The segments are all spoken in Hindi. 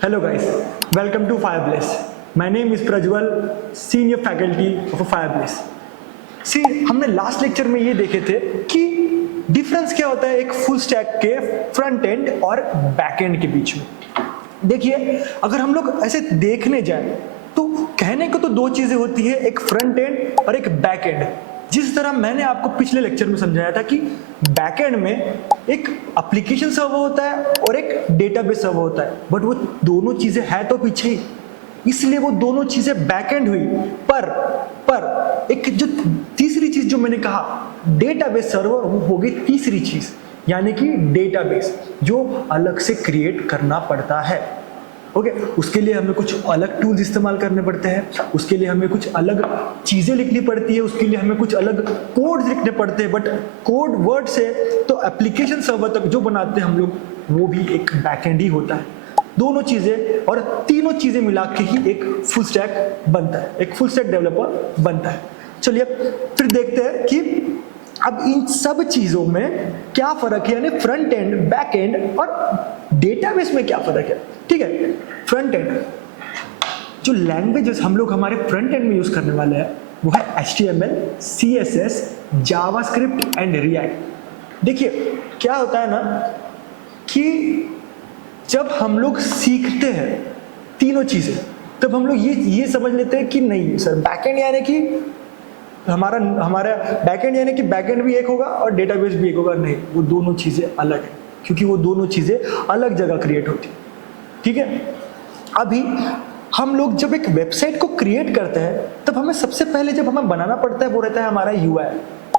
Hello guys, welcome to Fireplace. My name is Prajwal, senior faculty of Fireplace. See, हमने लास्ट लेक्चर में ये देखे थे कि डिफरेंस क्या होता है एक फुल स्टैक के फ्रंट एंड और बैक एंड के बीच में। देखिए, अगर हम लोग ऐसे देखने जाए तो कहने को तो दो चीजें होती है, एक फ्रंट एंड और एक बैक एंड। जिस तरह मैंने आपको पिछले लेक्चर में समझाया था कि बैकएंड में एक एप्लीकेशन सर्वर होता है और एक डेटाबेस सर्वर होता है, बट वो दोनों चीजें है तो पीछे ही, इसलिए वो दोनों चीजें बैकएंड हुई। पर एक जो तीसरी चीज जो मैंने कहा डेटाबेस सर्वर, वो हो गई तीसरी चीज, यानी कि डेटाबेस जो अलग से क्रिएट करना पड़ता है। ओके, उसके लिए हमें कुछ अलग टूल्स इस्तेमाल करने पड़ते हैं, उसके लिए हमें कुछ अलग चीजें लिखनी पड़ती है, उसके लिए हमें कुछ अलग कोड्स लिखने पड़ते हैं। बट कोड वर्ड से तो एप्लीकेशन सर्वर तक जो बनाते हैं हम लोग, वो भी एक बैकएंड ही होता है। दोनों चीजें और तीनों चीजें मिला के ही एक फुल स्टैक बनता है, एक फुल स्टैक डेवलपर बनता है। चलिए फिर देखते हैं कि अब इन सब चीजों में क्या फर्क है, यानी फ्रंट एंड, बैक एंड और डेटाबेस में क्या फर्क है। ठीक है, फ्रंट एंड जो लैंग्वेजेस हम लोग हमारे फ्रंट एंड में यूज करने वाले हैं वो है HTML, CSS, JavaScript and react. देखिए क्या होता है ना कि जब हम लोग सीखते हैं तीनों चीजें, तब हम लोग ये समझ लेते हैं कि नहीं सर, बैकएंड यानी कि हमारा बैकएंड यानी कि बैकएंड भी एक होगा और डेटाबेस भी एक होगा। नहीं, वो दोनों चीजें अलग है, क्योंकि वो दोनों चीजें अलग जगह क्रिएट होती है। ठीक है, अभी हम लोग जब एक वेबसाइट को क्रिएट करते हैं तब हमें सबसे पहले जब हमें बनाना पड़ता है वो रहता है हमारा UI,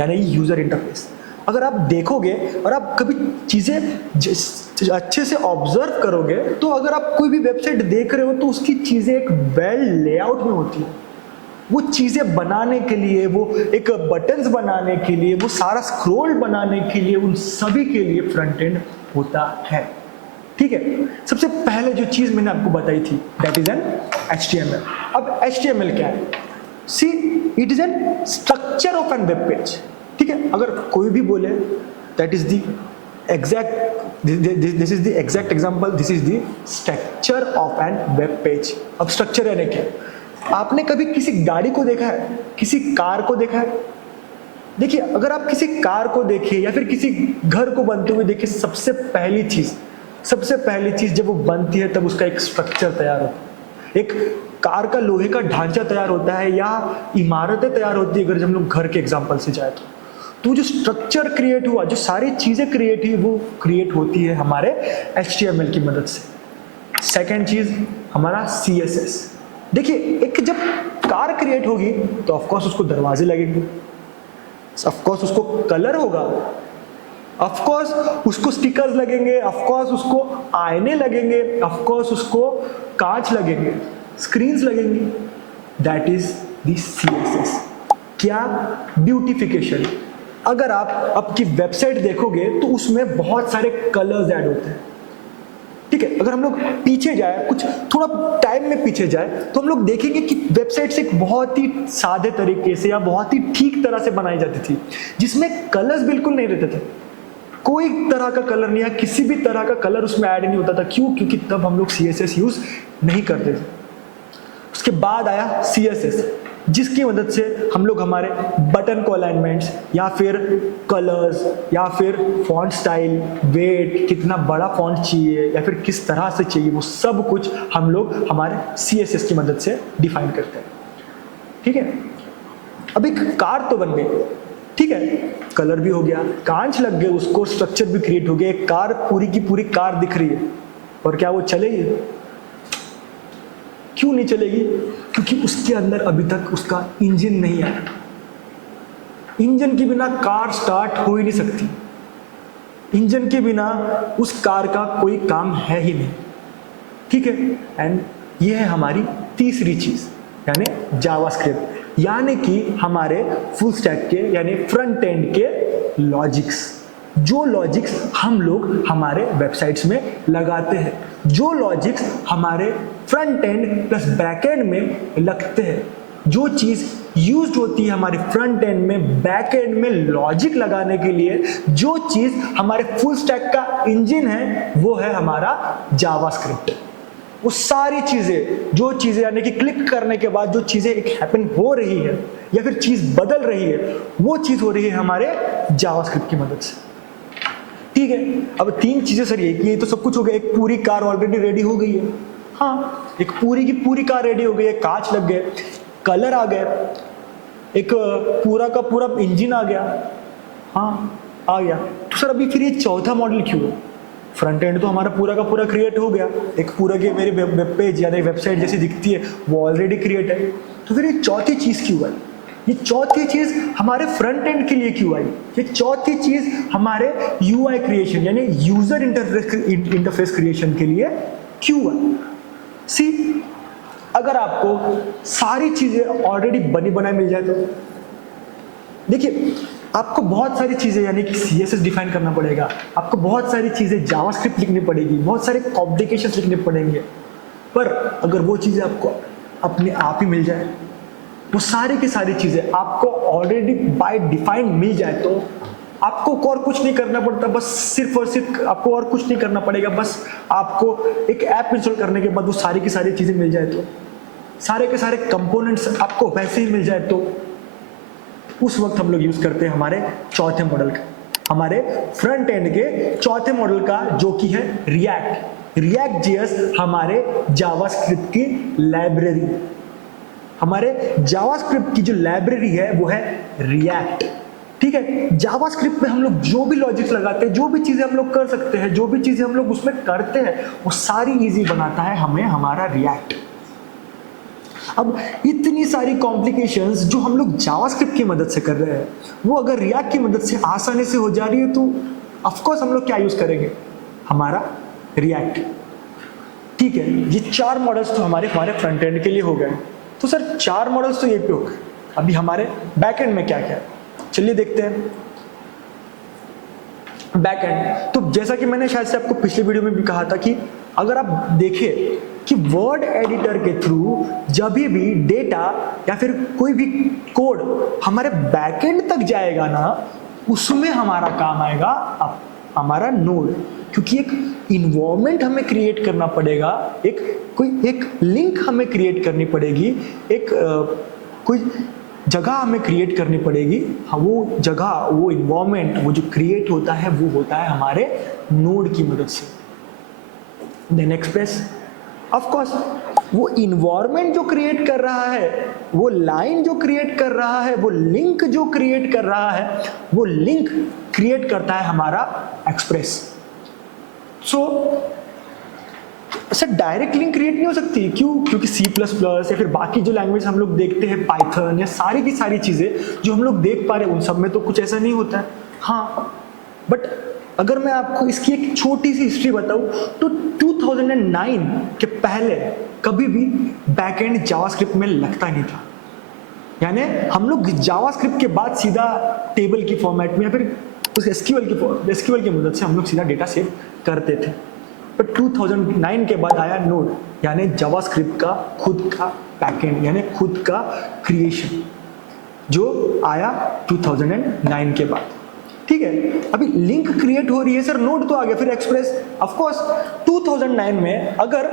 यानी यूजर इंटरफेस। अगर आप देखोगे और आप कभी चीजें अच्छे से ऑब्जर्व करोगे तो अगर आप कोई भी वेबसाइट देख रहे हो तो उसकी चीजें एक वेल लेआउट में होती है। वो चीजें बनाने के लिए, वो एक बटन्स बनाने के लिए, वो सारा स्क्रॉल बनाने के लिए, उन सभी के लिए फ्रंट एंड होता है। ठीक है, सबसे पहले जो चीज मैंने आपको बताई थी दैट इज एन HTML। अब HTML क्या है? See, it is an structure of an web page. ठीक है, अगर कोई भी बोले that is the exact, this is the exact example, this is the structure of an web page. अब स्ट्रक्चर यानी क्या? आपने कभी किसी गाड़ी को देखा है, किसी कार को देखा है? देखिए, अगर आप किसी कार को देखिए या फिर किसी घर को बनते हुए देखिए, सबसे पहली चीज जब वो बनती है तब उसका एक स्ट्रक्चर तैयार होता है, एक कार का लोहे का ढांचा तैयार होता है या इमारतें तैयार होती है। अगर जब हम लोग घर के एग्जांपल से जाए तो जो स्ट्रक्चर क्रिएट हुआ, जो सारी चीजें क्रिएट हुई, वो क्रिएट होती है हमारे HTML की मदद से। सेकेंड चीज हमारा CSS। देखिए, एक जब कार क्रिएट होगी तो ऑफकोर्स उसको दरवाजे लगेंगे, ऑफकोर्स उसको कलर होगा, ऑफकोर्स उसको स्टिकर्स लगेंगे, ऑफकोर्स उसको आईने लगेंगे, ऑफकोर्स उसको कांच लगेंगे, स्क्रीन्स लगेंगी। That is the CSS। क्या? ब्यूटिफिकेशन। अगर आप आपकी वेबसाइट देखोगे तो उसमें बहुत सारे कलर्स ऐड होते हैं। ठीक है, अगर हम लोग पीछे जाए, कुछ थोड़ा टाइम में पीछे जाए, तो हम लोग देखेंगे कि वेबसाइट्स एक बहुत ही सादे तरीके से या बहुत ही ठीक तरह से बनाई जाती थी, जिसमें कलर्स बिल्कुल नहीं रहते थे, कोई तरह का कलर नहीं है, किसी भी तरह का कलर उसमें ऐड नहीं होता था। क्यों? क्योंकि तब हम लोग CSS यूज नहीं करते थे। उसके बाद आया CSS, जिसकी मदद से हम लोग हमारे बटन को अलाइनमेंट्स या फिर कलर्स या फिर फॉन्ट स्टाइल, वेट, कितना बड़ा फॉन्ट चाहिए या फिर किस तरह से चाहिए, वो सब कुछ हम लोग हमारे CSS की मदद से डिफाइन करते हैं। ठीक है, अब एक कार तो बन गई, ठीक है, कलर भी हो गया, कांच लग गए, उसको स्ट्रक्चर भी क्रिएट हो गया, एक कार पूरी की पूरी कार दिख रही है। और क्या वो चलेगी? क्यों नहीं चलेगी? क्योंकि उसके अंदर अभी तक उसका इंजन नहीं आया। इंजन के बिना कार स्टार्ट हो ही नहीं सकती, इंजन के बिना उस कार का कोई काम है ही नहीं। ठीक है, एंड ये है हमारी तीसरी चीज, यानी जावास्क्रिप्ट, यानी कि हमारे फुल स्टैक के यानी फ्रंट एंड के लॉजिक्स। जो लॉजिक्स हम लोग हमारे वेबसाइट्स में लगाते हैं, जो लॉजिक्स हमारे front end plus back and में लगते हैं, जो चीज यूज्ड होती है हमारे फ्रंट एंड में, बैक एंड में लॉजिक लगाने के लिए, जो चीज हमारे फुल स्टैक का इंजन है, वो है हमारा जावास्क्रिप्ट। वो सारी चीजें, जो चीजें यानी कि क्लिक करने के बाद जो चीजें एक हैपन हो रही है या फिर चीज बदल रही है, वो चीज हो रही है हमारे जावास्क्रिप्ट की मदद से। ठीक है, अब 3 चीजें सर ये तो सब कुछ हो गया। एक पूरी कार ऑलरेडी रेडी हो गई है, हाँ, एक पूरी की पूरी कार रेडी हो गई है, कांच लग गए, कलर आ गए, एक पूरा का पूरा इंजन आ गया, हाँ आ गया। तो सर अभी फिर ये चौथा मॉडल क्यों है? फ्रंट एंड तो हमारा पूरा का पूरा क्रिएट हो गया, एक पूरा के मेरी वेब पेज या वेबसाइट जैसी दिखती है वो ऑलरेडी क्रिएट है। तो फिर ये चौथी चीज क्यों आई? ये चौथी चीज हमारे फ्रंट एंड के लिए क्यों आई? ये चौथी चीज हमारे यूआई क्रिएशन यानी यूजर इंटरफेस क्रिएशन के लिए क्यों आई? सी, अगर आपको सारी चीजें ऑलरेडी बनी बनाई मिल जाए तो देखिए, आपको बहुत सारी चीजें यानी कि CSS डिफाइन करना पड़ेगा, आपको बहुत सारी चीजें जावास्क्रिप्ट लिखनी पड़ेगी, बहुत सारे कॉम्प्लिकेशंस लिखने पड़ेंगे। पर अगर वो चीजें आपको अपने आप ही मिल जाए, वो सारी की सारी चीजें आपको ऑलरेडी बाय डिफाइन मिल जाए, तो आपको और कुछ नहीं करना पड़ता, बस सिर्फ और सिर्फ आपको और कुछ नहीं करना पड़ेगा। बस आपको एक ऐप इंस्टॉल करने के बाद वो सारी की सारी चीजें मिल जाए, तो सारे के सारे कंपोनेंट्स आपको वैसे ही मिल जाए, तो उस वक्त हम लोग यूज करते हैं हमारे चौथे मॉडल का, हमारे फ्रंट एंड के चौथे मॉडल का, जो कि है रिएक्ट JS, हमारे जावास्क्रिप्ट की लाइब्रेरी। हमारे जावास्क्रिप्ट की जो लाइब्रेरी है वो है रिएक्ट। ठीक है, जावास्क्रिप्ट में हम लोग जो भी लॉजिक्स लगाते हैं, जो भी चीजें हम लोग कर सकते हैं, जो भी चीजें हम लोग उसमें करते हैं, वो सारी इजी बनाता है हमें हमारा रिएक्ट। अब इतनी सारी कॉम्प्लिकेशंस जो हम लोग जावास्क्रिप्ट की मदद से कर रहे हैं, वो अगर रिएक्ट की मदद से आसानी से हो जा रही है, तो ऑफ कोर्स हम लोग क्या यूज करेंगे? हमारा रिएक्ट। ठीक है, ये 4 मॉडल्स तो हमारे फ्रंट एंड के लिए हो गए। तो सर 4 मॉडल्स तो ये पे हो गए, अभी हमारे बैक एंड में क्या क्या है, चलिए देखते हैं। बैक एंड, तो जैसा कि मैंने शायद से आपको पिछले वीडियो में भी कहा था कि अगर आप देखें कि वर्ड एडिटर के थ्रू जब भी डेटा या फिर कोई भी कोड हमारे बैकएंड तक जाएगा ना, उसमें हमारा काम आएगा अब हमारा नोड, क्योंकि एक इन्वायरमेंट हमें क्रिएट करना पड़ेगा, एक लिंक हमें क्रिएट करनी पड़ेगी, कोई जगह हमें क्रिएट करनी पड़ेगी। हाँ, वो जगह, वो इन्वायरमेंट, वो जो क्रिएट होता है वो होता है हमारे नोड की मदद से। देन एक्सप्रेस, ऑफ कोर्स वो इन्वायरमेंट जो क्रिएट कर रहा है, वो लाइन जो क्रिएट कर रहा है, वो लिंक जो क्रिएट कर रहा है, वो लिंक क्रिएट करता है हमारा express. So sir direct link create नहीं हो सकती, क्यों? क्योंकि C++ या फिर बाकी जो लैंग्वेज हम लोग देखते हैं, पाइथन या सारी की सारी चीजें जो हम लोग देख पा रहे हैं, उन सब में तो कुछ ऐसा नहीं होता है। हाँ, बट अगर मैं आपको इसकी एक छोटी सी हिस्ट्री बताऊं, तो 2009 के पहले कभी भी बैकएंड जावास्क्रिप्ट में लगता नहीं था। यानी हम लोग जावास्क्रिप्ट के बाद सीधा टेबल की फॉर्मेट में या फिर उस SQL की मदद से हम लोग सीधा डेटा सेव करते थे। पर 2009 के बाद आया नोड, यानी जावास्क्रिप्ट का खुद का बैकएंड, यानी खुद का क्रिएशन, जो आया 2009 के बाद। ठीक है, अभी लिंक क्रिएट हो रही है सर, नोड तो आ गया, फिर एक्सप्रेस। ऑफ कोर्स 2009 में अगर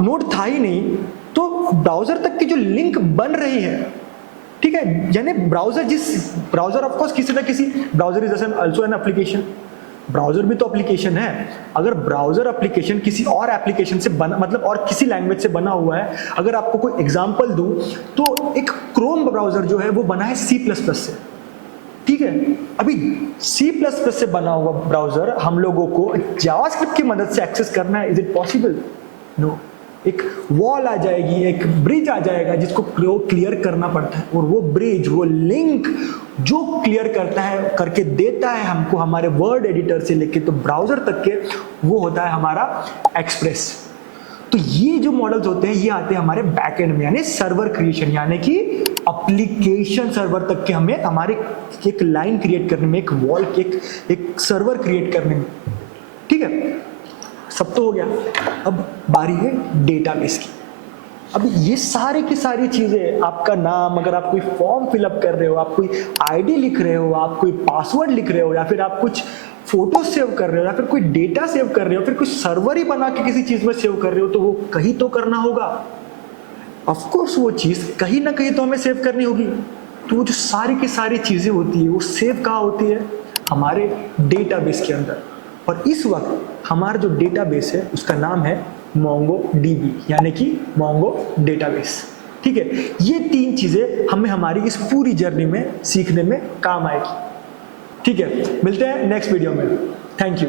नोड था ही नहीं, तो ब्राउजर तक की जो लिंक बन रही है, ठीक है, यानी ब्राउजर ऑफ कोर्स किसी ना किसी, browser is also an application, browser भी तो एप्लीकेशन है। अगर ब्राउजर एप्लीकेशन किसी और एप्लीकेशन से बना, मतलब और किसी लैंग्वेज से बना हुआ है, अगर आपको कोई एग्जांपल दूं तो एक क्रोम ब्राउजर जो है वो बना है C++ से। ठीक है, अभी C++ से बना हुआ ब्राउजर हम लोगों को जावास्क्रिप्ट की मदद से एक्सेस करना है, इज इट पॉसिबल? नो। एक वॉल आ जाएगी, एक ब्रिज आ जाएगा जिसको क्लियर करना पड़ता है, और वो ब्रिज, वो लिंक जो क्लियर करता है, करके देता है हमको हमारे वर्ड एडिटर से लेके तो ब्राउजर तक के, वो होता है हमारा एक्सप्रेस। तो ये जो मॉडल्स होते हैं ये आते हैं हमारे बैकएंड में, यानी सर्वर क्रिएशन, यानी कि एप्लीकेशन सर्वर तक के हमें हमारे एक लाइन क्रिएट करने में, एक वॉल, एक सर्वर क्रिएट करने में। ठीक है, सब तो हो गया। अब बारी है डेटाबेस की। अब ये सारी की सारी चीजें, आपका नाम, अगर आप कोई फॉर्म फिलअप कर रहे हो, आप कोई आईडी लिख रहे हो, आप कोई पासवर्ड लिख रहे हो, या फिर आप कुछ फोटो सेव कर रहे हो, या फिर कोई डेटा सेव कर रहे हो, फिर कोई सर्वर ही बना के किसी चीज में सेव कर रहे हो, तो वो कहीं तो करना होगा। ऑफ कोर्स वो चीज कहीं ना कहीं तो हमें सेव करनी होगी। तो वो जो सारी की सारी चीजें होती है वो सेव कहाँ होती है? हमारे डेटाबेस के अंदर। और इस वक्त हमारा जो डेटाबेस है उसका नाम है MongoDB, यानी कि मोंगो डेटाबेस। ठीक है, ये 3 चीजें हमें हमारी इस पूरी जर्नी में सीखने में काम आएगी। ठीक है, मिलते हैं नेक्स्ट वीडियो में। Thank you.